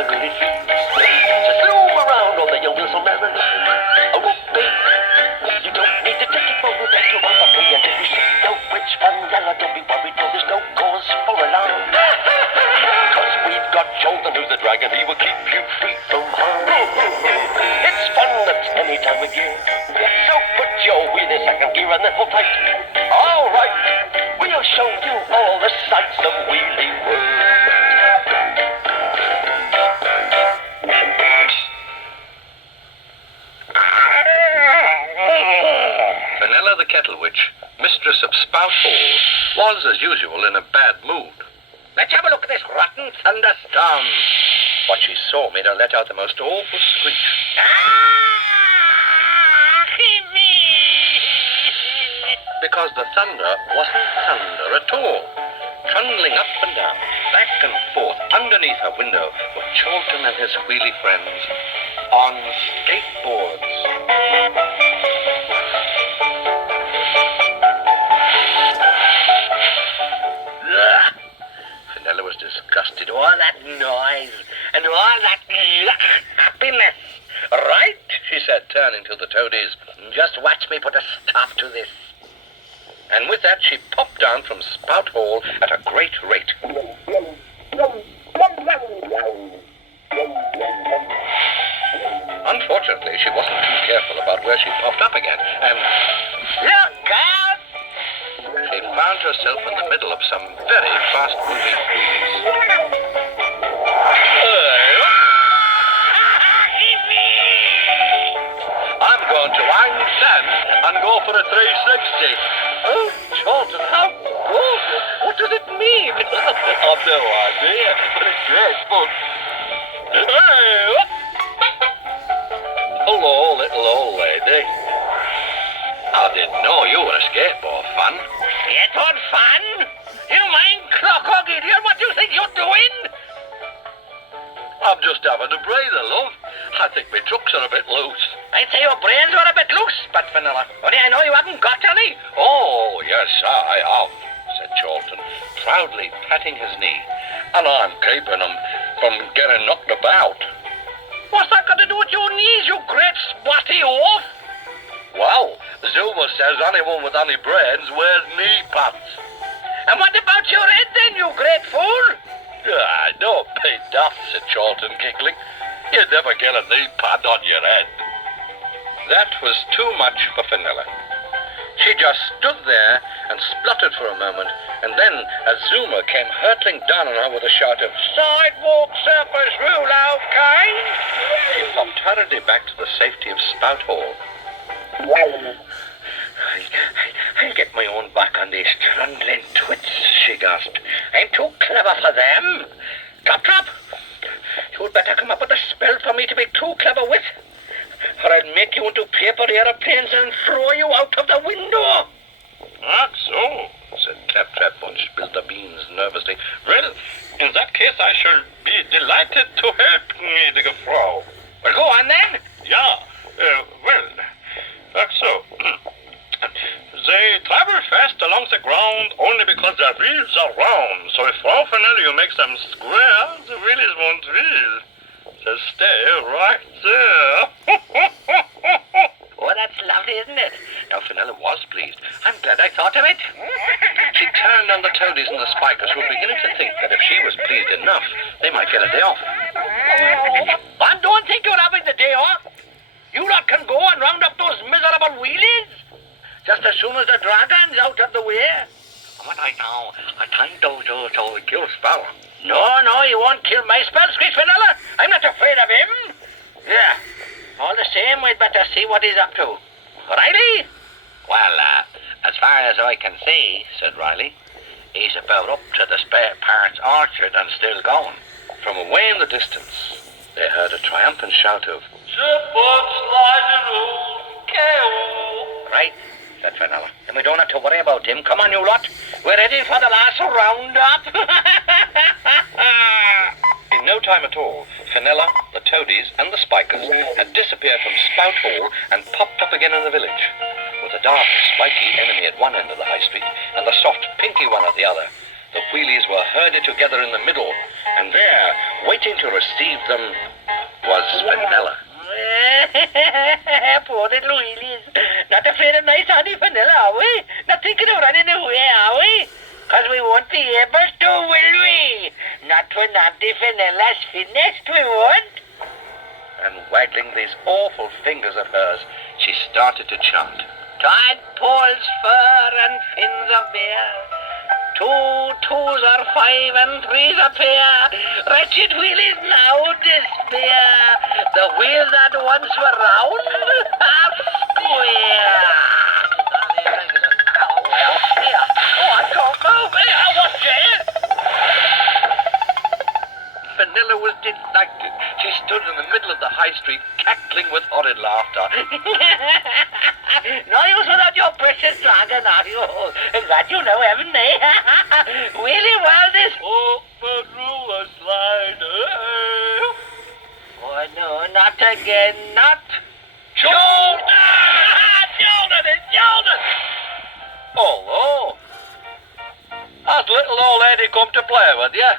the good it feels. So zoom around all the young so merrily. Oh, baby, you don't need to take it for granted. You want to play and if you see no which Vanilla, don't be worried, no, there's no cause for alarm. Cause we've got Jolton, who's the dragon, he will keep you free from harm. It's fun at any time of year. So put your wheel in second gear and then hold tight. All right, we'll show you all the sights of Wheelie World. Vanilla the Kettle Witch, mistress of Spout Hall, was, as usual, in a bad mood. Let's have a look at this rotten thunderstorm. What she saw made her let out the most awful screech. Because the thunder wasn't thunder at all. Trundling up and down, back and forth, underneath her window were Chorlton and his wheelie friends on skateboards. Vanilla was disgusted. All that noise and all that happiness. Right, she said, turning to the toadies. Just watch me put a stop to this. And with that, she popped down from Spout Hall at a great rate. Unfortunately, she wasn't too careful about where she popped up again, and Look out! she found herself in the middle of some very fast-moving wheelies. I'm going to handstand and go for a 360. Oh, Chorlton, how gorgeous. What does it mean? I've no idea, but it's great fun. Hello, little old lady. I didn't know you were a skateboard fan. It was fun. You mind clock idiot? What do you think you're doing? I'm just having a breather, love. I think my trucks are a bit loose. I'd say your brains were a bit loose, but Vanilla. Only I know you haven't got any. Oh, yes, I have, said Chorlton, proudly patting his knee. And I'm keeping them from getting knocked about. What's that got to do with your knees, you great spotty oaf? Well, Zuma says anyone with any brains wears knee pads. And what about your head then, you great fool? Ah, don't be daft, said Chorlton, giggling. You'd never get a knee pad on your head. That was too much for Vanilla. She just stood there and spluttered for a moment, and then Azuma came hurtling down on her with a shout of, "Sidewalk surface rule out, kind!" She flopped hurriedly back to the safety of Spout Hall. I'll get my own back on these trundling twits, she gasped. I'm too clever for them. Drop. You'd better come up with a spell for me to be too clever with, or I'll make you into paper aeroplanes and throw you out of the window. "That's so," said Claptrap on Spill the Beans nervously. "Well, in that case I shall be delighted to help, gnädige Frau." Well, go on then. Yeah, that's so. They travel fast along the ground only because their wheels are round. So if Frau Vanilla makes them square, the wheelies won't wheel. So stay right there. Oh, that's lovely, isn't it? Now Vanilla was pleased. I'm glad I thought of it. She turned on the toadies and the spikers, who were beginning to think that if she was pleased enough, they might get a day off. I don't think you're having the day off. You lot can go and round up those miserable wheelies just as soon as the dragon's out of the way. What I know, I can't do to kill Spell. No, you won't kill my spell, Screech Vanilla. I'm not afraid of him. Yeah, all the same, we'd better see what he's up to. Riley? Well, as far as I can see, said Riley, he's about up to the spare parts orchard and still going. From away in the distance, they heard a triumphant shout of, Right, said Vanilla. And we don't have to worry about him. Come on, you lot. We're ready for the last round-up. In no time at all, Fenella, the toadies, and the spikers had disappeared from Spout Hall and popped up again in the village, with the dark, spiky enemy at one end of the high street and the soft, pinky one at the other. The wheelies were herded together in the middle, and there waiting to receive them was Fenella. Poor little Wheelies. Not afraid of nice Auntie Fenella, are we? Not thinking of running away, are we? 'Cause we won't be able to, will we? Not when Auntie Fenella's finished, we won't. And waggling these awful fingers of hers, she started to chant. Tadpoles fur and fins of bear. 2 twos are 5 and 3's a pair. Wretched Wheelies now despair. The wheels that once were round are square. I can't move. What's it? Fenella was delighted. She stood in the middle of the high street, cackling with horrid laughter. No use without your precious dragon, are you? That you know, haven't they? Willy Wildest. Oh, through a slider. Oh, no, not again, not. Jordan! Jordan! Oh, has little old Eddie come to play with you?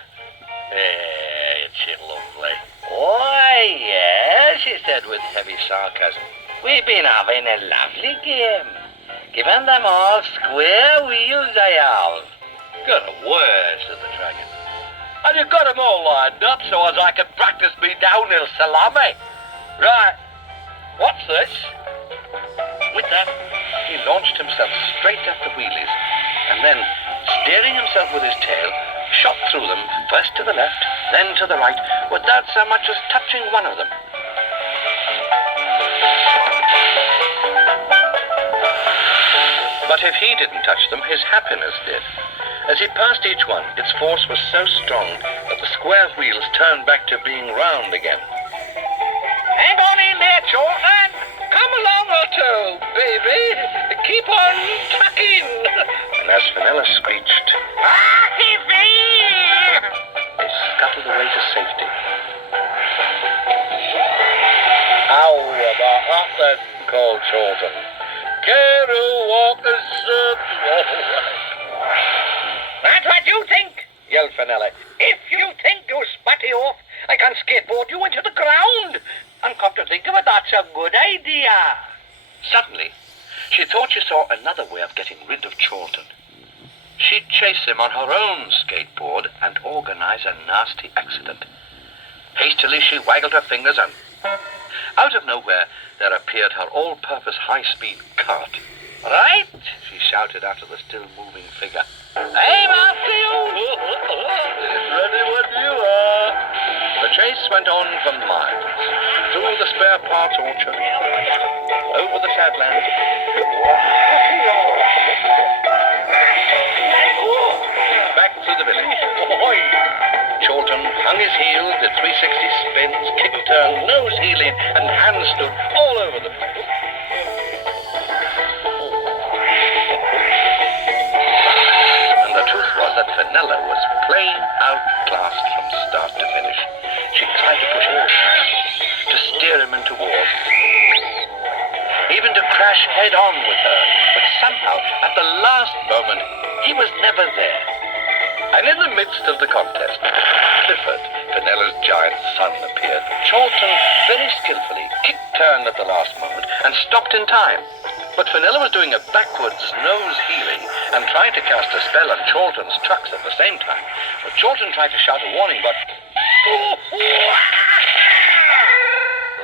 It's lovely. Oh, yes, she said with heavy sarcasm. We've been having a lovely game. Giving them all square wheels, I have. Good away, said the dragon. And you got them all lined up so as I can practice me downhill salami. Right, what's this? With that, he launched himself straight at the wheelies, and then, steering himself with his tail, shot through them, first to the left, then to the right, without so much as touching one of them. But if he didn't touch them, his happiness did. As he passed each one, its force was so strong that the square wheels turned back to being round again. Hang on in there, Jordan. Come along or two, baby. Keep on tucking. And as Fenella screeched, they scuttled away to safety. How about that then, called Chorlton. Care who walkers That's what you think, yelled Fenella. If you think, you spatty off, I can skateboard you into the ground. And come to think of it, that's a good idea. Suddenly, she thought she saw another way of getting rid of Chorlton. She'd chase him on her own skateboard and organize a nasty accident. Hastily, she waggled her fingers and out of nowhere, there appeared her all-purpose high-speed cart. Right? She shouted after the still-moving figure. I'm after you. Ready when you are. The chase went on for miles, through the spare parts orchard, over the Shadlands, back through the village. Chorlton hung his heels, did 360 spins, kick turn, nose heeling, and hands stood all over the place. And the truth was that Fenella was plain outclassed from start to finish. She tried to push him, to steer him into war, even to crash head-on with her, but somehow, at the last moment, he was never there. And in the midst of the contest, Clifford, Fenella's giant son, appeared. Chorlton very skillfully kick-turned at the last moment and stopped in time. But Fenella was doing a backwards nose heeling and trying to cast a spell on Chorlton's trucks at the same time. But Chorlton tried to shout a warning, but...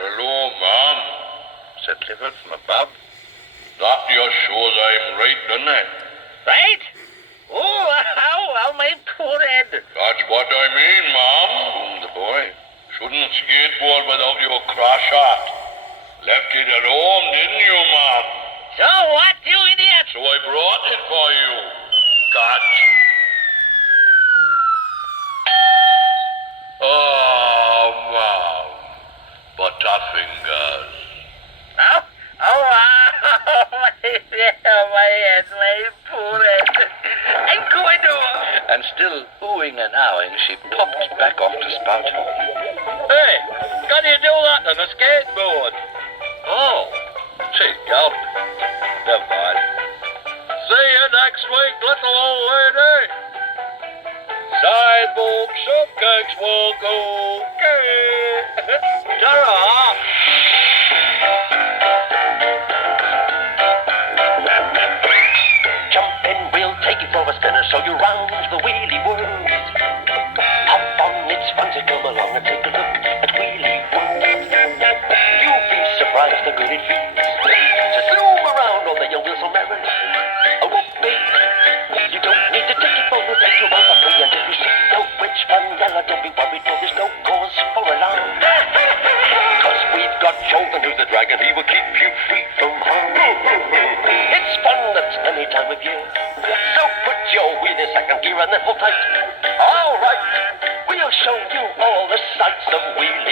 Hello, ma'am, said Clifford from above. That just shows I'm right, doesn't it? Right? Oh, how my poor head. That's what I mean, ma'am, boomed the boy. Shouldn't skateboard without your crash hat. Left it at home, didn't you, ma'am? So what, you idiot? So I brought it for you. Catch. Oh, ma'am. Butterfingers. My head, my poor head. I'm going to... And still oohing and ahhing, she popped back off to spout. Hey, can you do that on a skateboard? Oh, she gulped. Never mind. See you next week, little old lady. Sidewalk, cupcakes will go. Ta-ra! Jump in, we'll take you for a spinner, show you round the wheelie world. Hop on, it's fun to come along and take a look at Wheelie World. You'll be surprised how good it feels to zoom around all the young wheels so merry. Oh, whoopee! You don't need to take your phone, take you on for free, and if you see no witch fun, yalla, don't be worried, for there's no cause for alarm. 'Cause we've got Jolton, who's the dragon, he will keep you free from harm. It's fun at any time of year, so put your wheel in second gear and then hold tight. All right, we'll show you all the sights of Wheelie